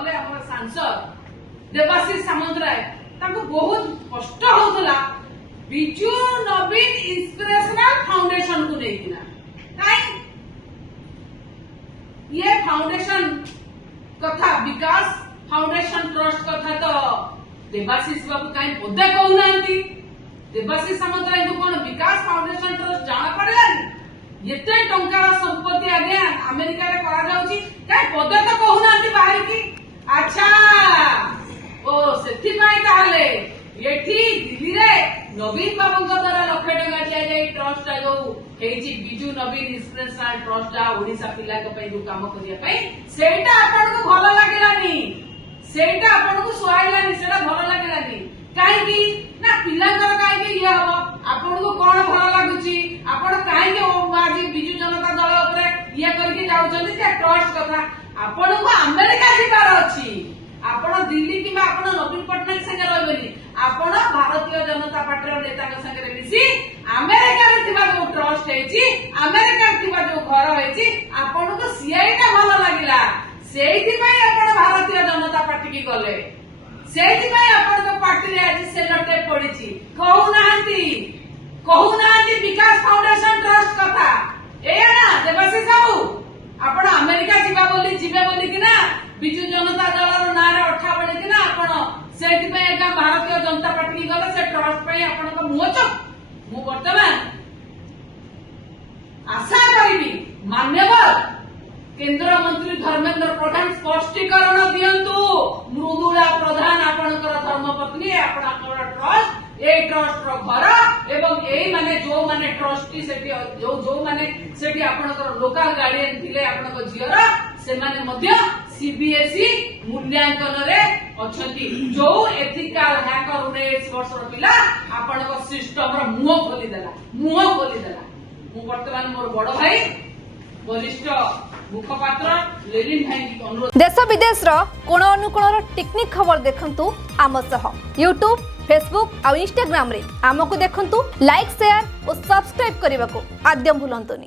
गले हमर सांसद देवाशीष सामंतराय ताको बहुत कष्ट होतला बिजू नवीन इंस्पिरेशनल फाउंडेशन को लेकिना काई ये फाउंडेशन कथा विकास फाउंडेशन ट्रस्ट कथा तो देवाशीष बाबू काई पदे कहउनांती देवाशीष सामंतराय को कोन विकास फाउंडेशन ट्रस्ट जाना पड़लानी एते टंकार संपत्ति आगे अमेरिका रे करा जाउची काई पदे तो कहउनांती बाहर की अच्छा ओ सेठी पाई ताले एठी दिल्ली रे नवीन बाबू द्वारा लक्ष टंका दिया जाई ट्रस्ट जो हेची बिजू नवीन इंस्पिरेशनल ट्रस्ट जा ओडिसा पिला को पे जो काम करिया पे सेटा आपन को भलो लागलानी सेटा आपन को सुहाइलानी सेटा भलो लागलानी काई की ना पिलांकर काई की ये हबो आपन को कोन भलो लागुची आपन काई के आज बिजू जनता दल ऊपर ये करके जाउचंदी जे ट्रस्ट कथा आपन को अमेरिका जिबार अछि आपण दिल्ली किबा आपण नवीन पटनायक संगे रहबेनी आपण भारतीय जनता पार्टी रो नेता के संगे मिसी अमेरिका रे थिबा जो ट्रस्ट हेची अमेरिका रे थिबा जो घर हेची आपण को सीआईटा भलो लागिला सेहिति पई आपण भारतीय जनता पार्टी की गले सेहिति पई आपण को पार्टी रे आज सेलटे पड़ीची कहू नांती विकास फाउंडेशन ट्रस्ट कथा ए ना देवाशीष बाबू आपण अमेरिका जिबा बोली जिबे बोली कि ना बिजू जनता दल रो नारे अठा बोली कि ना आपण सेहिति पई एका भारतीय जनता पार्टी की गले से ट्रस्ट पई आपण को मोचक मु वर्तमान आशा करिबी मान्यवर केंद्र मंत्री धर्मेंद्र प्रधान स्पष्टीकरण दियंतु मृदुला प्रधान आपणकर धर्मपत्नी आपणकर ट्रस्ट ए ट्रस्ट रो घर एवं एई माने जो माने ट्रस्टी सेठी जो माने सेठी आपणकर लोकल गार्डियन थिले आपणकर जियर से माने मध्य सीबीएसई मूल्यांकन रे अछंती जो एथिकल हैकर 19 वर्ष रो पिला आपणकर सिस्टम रो मुंह खोली देला मु वर्तमान मोर बड़ भाई वरिष्ठ मुखपात्र लेलिन भाई की अनुरोध देश विदेश रो कोण अनुकोण टेक्निक खबर देखंतु आम सह यूट्यूब फेसबुक और इंस्टाग्राम रे आमको देखंतु लाइक शेयर और सब्सक्राइब करने को आद्यम भूलंतुनी।